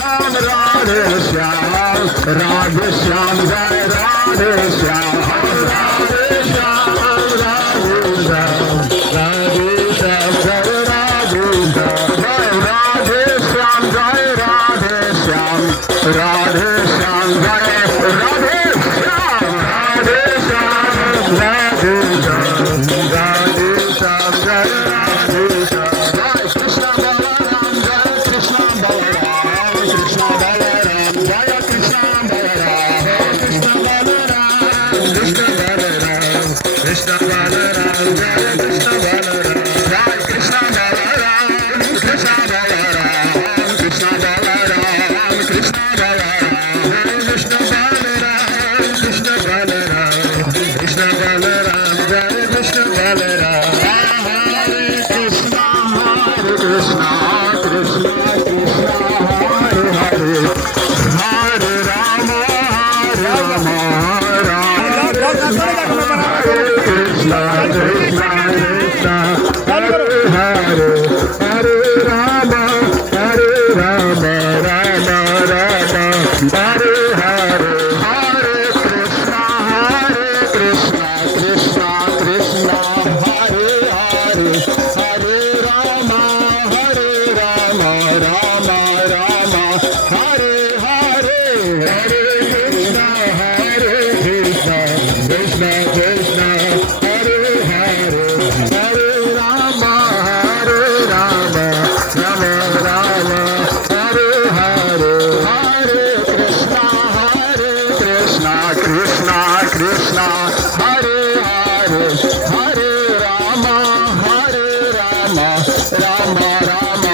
Radhe Shyam Jai Radhe Shyam Radhe Shyam Radhe Shyam Radhe Shyam Jai Radhe Shyam Radhe Shyam Jai Radhe Shyam Radhe Shyam Jai Radhe Shyam Radhe Shyam Radhe Shyam Radhe Shyam Jai Radhe Shyam Jai Krishna Balram Jai Krishna Balram Krishna Balram Jai Krishna Balram Krishna Balram Krishna Balram Krishna Balram Jai Krishna Balram Jai Krishna Balram Krishna Balram Krishna Balram Krishna Balram Krishna Balram Krishna Balram Krishna Balram Jai Krishna Balram Hare Krishna Krishna Krishna Hare Hare Hare Ram Ram Hare Krishna Krishna Krishna Hare Hare Hare Ram Ram Ram Hare Hare Hare Krishna Krishna Krishna Hare Hare Hare Ram Ram Ram Hare Hare Hare Krishna Krishna Krishna Hare Hare Hare Ram Ram Hare Hare Hare Krishna Krishna Krishna Hare Hare Hare Ram Ram Ram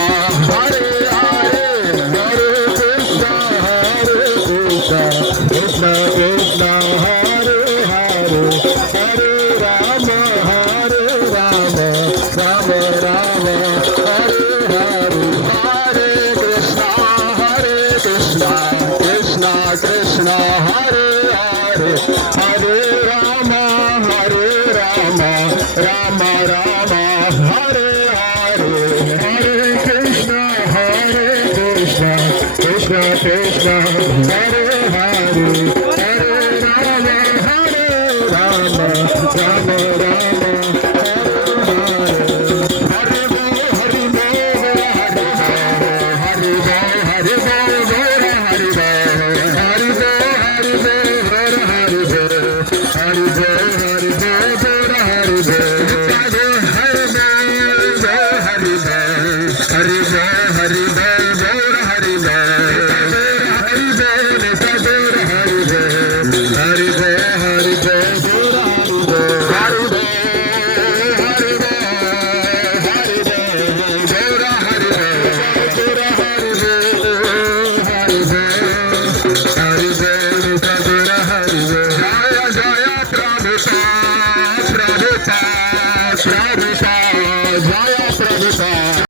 Hare Hare Hare Krishna Krishna Krishna Hare Hare Hare Ram Ram Ram Hare Hare Hare Krishna Krishna Krishna Hare Hare Hare Ram Ram Ram Hare Hare Hare Krishna Krishna Krishna Hare Hare